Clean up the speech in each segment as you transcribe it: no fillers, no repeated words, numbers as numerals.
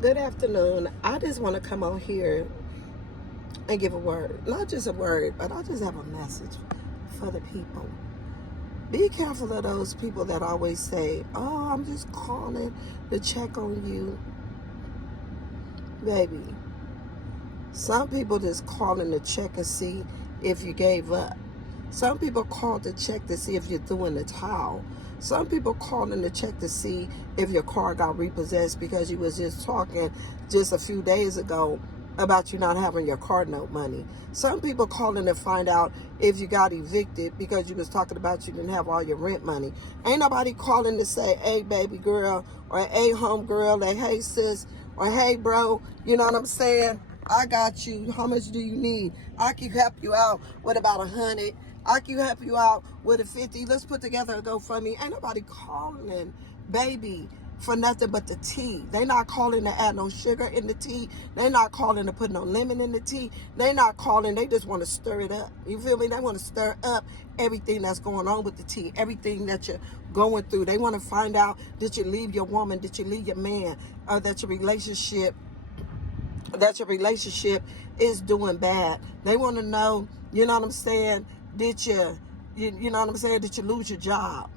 Good afternoon. I just want to come on here and give a word. Not just a word, but I just have a message for the people. Be careful of those people that always say, "Oh, I'm just calling to check on you." Baby, some people just calling to check and see if you gave up. Some people call to check to see if you're throwing the towel. Some people calling to check to see if your car got repossessed because you was just talking just a few days ago about you not having your car note money. Some people calling to find out if you got evicted because you was talking about you didn't have all your rent money. Ain't nobody calling to say, "Hey, baby girl," or "Hey, home girl," or "Hey, sis," or "Hey, bro." You know what I'm saying? I got you. How much do you need? I can help you out with about 100. I can help you out with a 50. Let's put together a GoFundMe. Ain't nobody calling, baby, for nothing but the tea. They not calling to add no sugar in the tea. They not calling to put no lemon in the tea. They not calling. They just want to stir it up. You feel me? They want to stir up everything that's going on with the tea, everything that you're going through. They want to find out, did you leave your woman? Did you leave your man? Or that your relationship is doing bad. They want to know, you know what I'm saying, did you know what I'm saying, did you lose your job?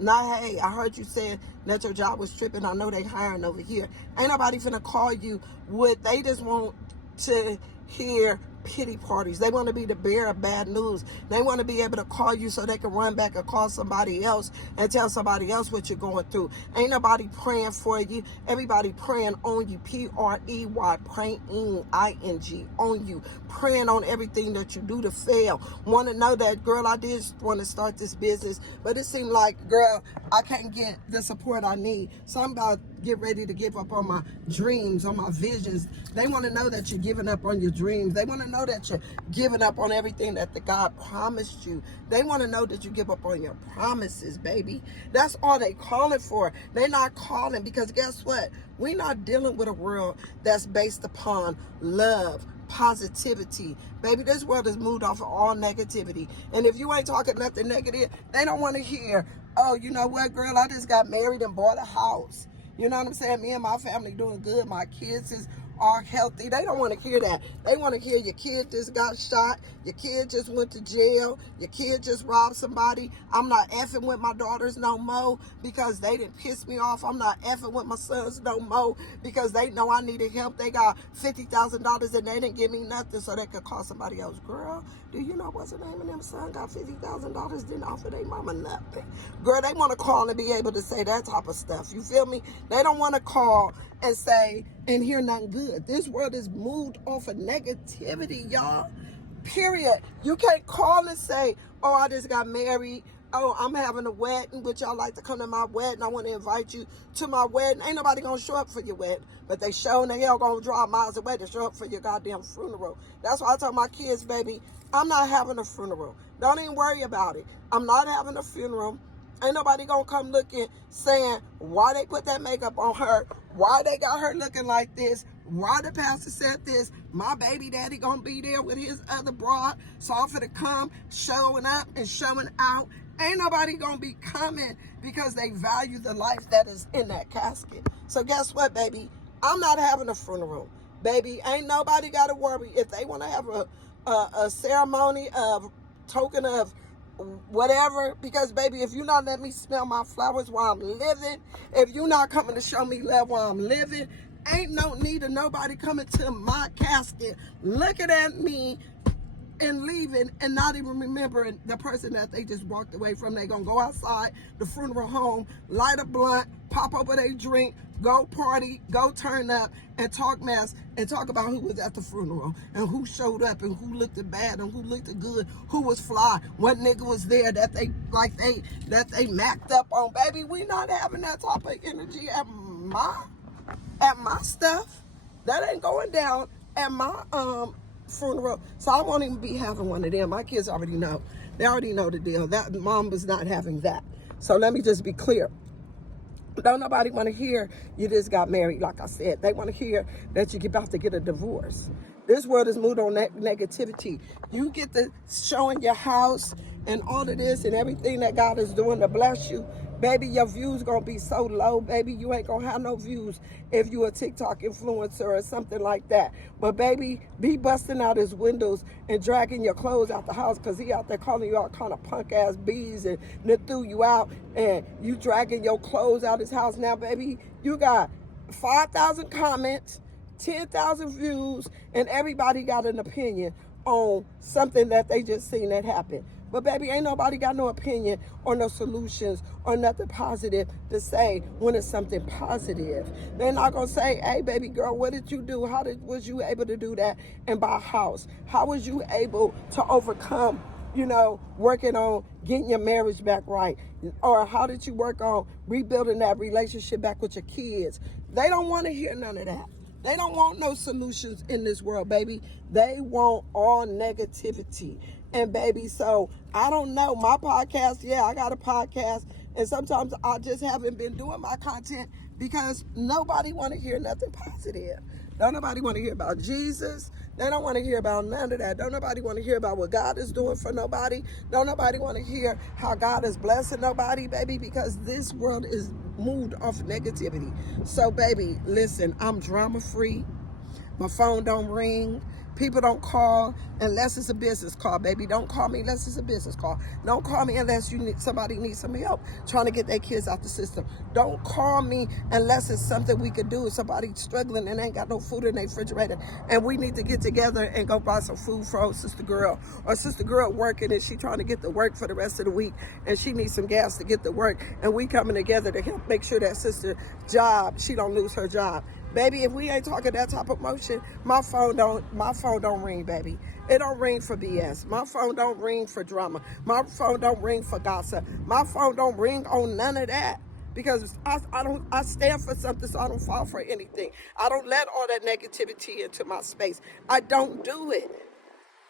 Not, hey, I heard you saying that your job was tripping. I know they hiring over here. Ain't nobody finna call you with, they just want to hear pity parties. They want to be the bearer of bad news. They want to be able to call you so they can run back and call somebody else and tell somebody else what you're going through. Ain't nobody praying for you. Everybody praying on you. P-R-E-Y, praying, I-N-G, on you. Praying on everything that you do to fail. Want to know that, girl, I did want to start this business, but it seemed like, girl, I can't get the support I need. So I'm about to get ready to give up on my dreams, on my visions. They want to know that you're giving up on your dreams. They want to know that you're giving up on everything that the God promised you. They want to know that you give up on your promises, baby. That's all they calling for. They're not calling because guess what? We're not dealing with a world that's based upon love, positivity. Baby, this world is moved off of all negativity. And if you ain't talking nothing negative, they don't want to hear, "Oh, you know what, girl, I just got married and bought a house. You know what I'm saying? Me and my family doing good. My kids are healthy." They don't want to hear that. They want to hear your kid just got shot. Your kid just went to jail. Your kid just robbed somebody. I'm not effing with my daughters no more because they didn't piss me off. I'm not effing with my sons no more because they know I needed help. They got $50,000 and they didn't give me nothing so they could call somebody else. Girl, do you know what's the name of them son got $50,000, didn't offer their mama nothing? Girl, they want to call and be able to say that type of stuff. You feel me? They don't want to call and say and hear nothing good. This world is moved off of negativity, y'all. Period. You can't call and say, "Oh, I just got married. Oh, I'm having a wedding. Would y'all like to come to my wedding? I want to invite you to my wedding." Ain't nobody gonna show up for your wedding, but they sure in the hell gonna drive miles away to show up for your goddamn funeral. That's why I tell my kids, baby, I'm not having a funeral. Don't even worry about it. I'm not having a funeral. Ain't nobody gonna come looking saying why they put that makeup on her, why they got her looking like this, why the pastor said this. My baby daddy gonna be there with his other broad, so I'm finna come showing up and showing out. Ain't nobody gonna be coming because they value the life that is in that casket. So guess what, baby? I'm not having a funeral. Baby, ain't nobody gotta worry. If they wanna have a ceremony of token of whatever, because baby, if you not let me smell my flowers while I'm living, if you not coming to show me love while I'm living, ain't no need of nobody coming to my casket looking at me and leaving and not even remembering the person that they just walked away from. They gonna go outside the funeral home, light a blunt, pop up with a drink, go party, go turn up, and talk mess, and talk about who was at the funeral, and who showed up, and who looked bad, and who looked good, who was fly, what nigga was there that they macked up on. Baby, we not having that type of energy at my stuff. That ain't going down at my funeral. So I won't even be having one of them. My kids already know. They already know the deal. That mom was not having that. So let me just be clear. Don't nobody want to hear you just got married, like I said. They want to hear that you're about to get a divorce. This world is moved on negativity. You get to showing your house and all of this and everything that God is doing to bless you. Baby, your views gonna be so low, baby, you ain't gonna have no views if you a TikTok influencer or something like that. But baby, be busting out his windows and dragging your clothes out the house because he out there calling you all kind of punk ass bees and then threw you out and you dragging your clothes out his house. Now, baby, you got 5,000 comments, 10,000 views, and everybody got an opinion on something that they just seen that happen. But baby, ain't nobody got no opinion or no solutions or nothing positive to say when it's something positive. They're not gonna say, hey baby girl, what did you do? Was you able to do that and buy a house? How was you able to overcome, working on getting your marriage back right? Or how did you work on rebuilding that relationship back with your kids? They don't want to hear none of that. They don't want no solutions in this world, baby. They want all negativity. And baby, so I don't know. My podcast, yeah, I got a podcast. And sometimes I just haven't been doing my content because nobody want to hear nothing positive. Don't nobody want to hear about Jesus. They don't want to hear about none of that. Don't nobody want to hear about what God is doing for nobody. Don't nobody want to hear how God is blessing nobody, baby, because this world is moved off negativity. So, baby, listen, I'm drama free. My phone don't ring. People don't call unless it's a business call, baby. Don't call me unless it's a business call. Don't call me unless somebody needs some help trying to get their kids out the system. Don't call me unless it's something we could do. If somebody's struggling and ain't got no food in their refrigerator and we need to get together and go buy some food for old sister girl. Or sister girl working and she trying to get to work for the rest of the week and she needs some gas to get to work and we coming together to help make sure that sister job, she don't lose her job. Baby, if we ain't talking that type of motion, my phone don't ring, baby. It don't ring for BS. My phone don't ring for drama. My phone don't ring for gossip. My phone don't ring on none of that. Because I stand for something, so I don't fall for anything. I don't let all that negativity into my space. I don't do it.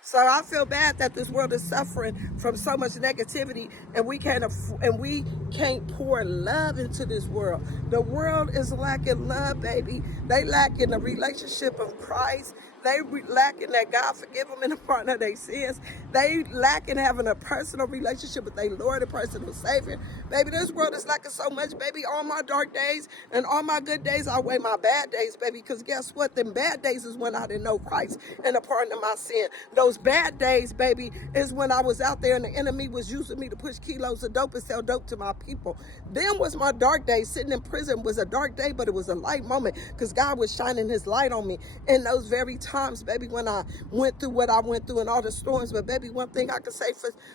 So I feel bad that this world is suffering from so much negativity, and we can't pour love into this world. The world is lacking love, baby. They lacking the relationship of Christ. They lacking that God forgive them in the pardon of their sins. They lacking having a personal relationship with their Lord and personal Savior. Baby, this world is lacking so much, baby. All my dark days and all my good days outweigh my bad days, baby. Because guess what? Them bad days is when I didn't know Christ and the pardon of my sin. Those bad days, baby, is when I was out there and the enemy was using me to push kilos of dope and sell dope to my people. Then was my dark day. Sitting in prison was a dark day, but it was a light moment because God was shining his light on me in those very times, baby, when I went through what I went through and all the storms. But baby, one thing I can say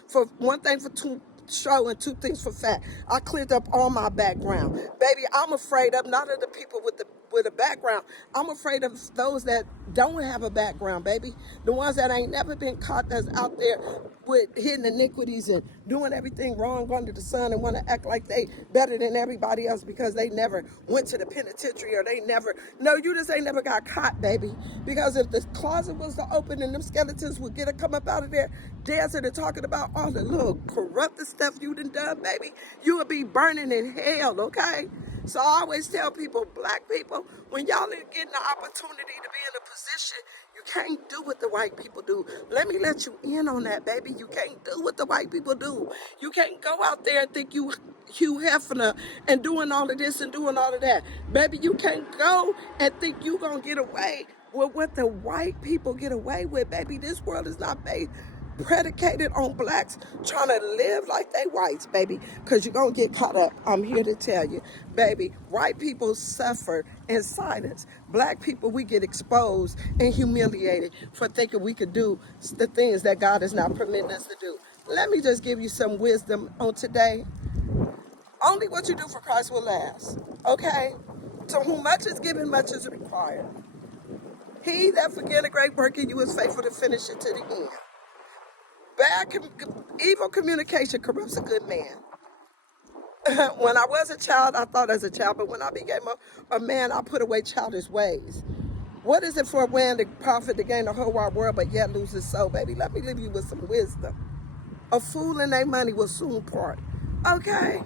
for one thing for show and two things for fact, I cleared up all my background. Baby, I'm afraid of not of the people with a background. I'm afraid of those that don't have a background, baby. The ones that ain't never been caught, that's out there with hidden iniquities and doing everything wrong under the sun and want to act like they better than everybody else because they never went to the penitentiary or no, you just ain't never got caught, baby. Because if the closet was to open and them skeletons would come up out of there dancing and talking about all the little corrupted stuff you done, baby, you would be burning in hell, okay? So I always tell people, black people, when y'all are getting the opportunity to be in a position, you can't do what the white people do. Let me let you in on that, baby. You can't do what the white people do. You can't go out there and think you Hugh Hefner and doing all of this and doing all of that. Baby, you can't go and think you gonna get away with what the white people get away with, baby. This world is not predicated on blacks trying to live like they whites, baby, because you're going to get caught up. I'm here to tell you, baby, white people suffer in silence. Black people, we get exposed and humiliated for thinking we could do the things that God is not permitting us to do. Let me just give you some wisdom on today. Only what you do for Christ will last, okay? To whom much is given, much is required. He that began a great work in you is faithful to finish it to the end. Evil communication corrupts a good man. When I was a child, I thought as a child, but when I became a man, I put away childish ways. What is it for a man to profit to gain the whole wide world, but yet lose his soul, baby? Let me leave you with some wisdom. A fool and their money will soon part. Okay?